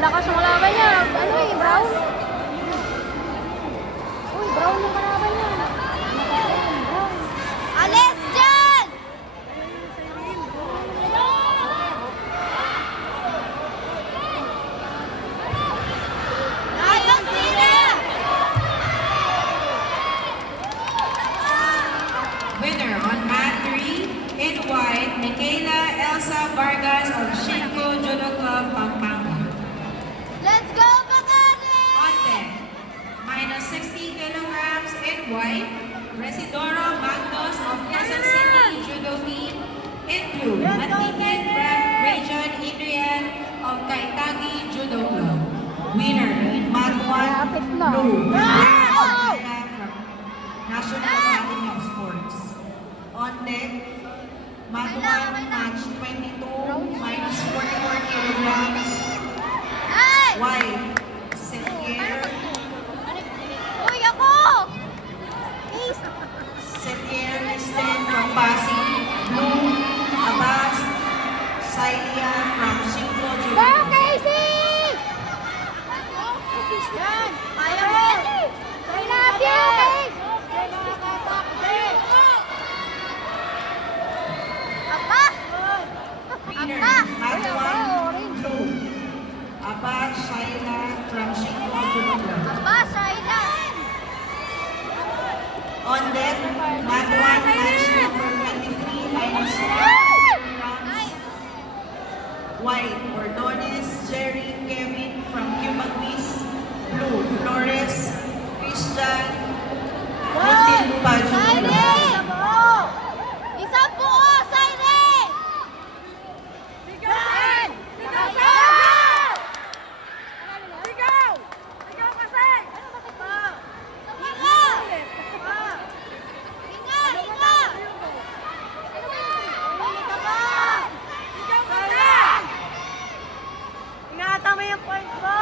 lakas ng kalaban niya. Ano eh, brown? Uy, brown yung kalaban niya. Brown. Alis dyan! Ayos sila! Winner on mat 3 in white, Michaela Elsa Vargas of Shinko Judo Club, Pampanga. Let's go, Bacane! On deck, minus 60 kilograms in white, Residoro Magnos of Quezon City Judo Team. In blue, Matikin Rajan Adrian of Kaitagi Judo Club. Winner in mat 1, blue, from National Academy of Sports. On deck, mat 1, match 22, minus 44 kilograms. Ay! White, Setier, Uy, ako! Setier Kristen from Pasig. Blue, Abbas, Sailia from Shinko Judo Go, Club. Casey! Yan! Kaya mo! I love you, Kate! Apa? Winner, Apa? mat 1, blue, Abbas, Shaila from Shinko Judo Club. Apa, Shaila? On deck, mat 1, match number 23, minus 4 kilograms. White, Ordones, Jerry, Kevin from Cuba Quiz. Blue, Flores, Christian, Muntinlupa Judo Club. Isa po, Saire! Sigaw! Sigaw! Sigaw kasi! Hinga! Hinga! Hinga! Hinga ka! Sigaw kasi! Ingatan mo yung point mo!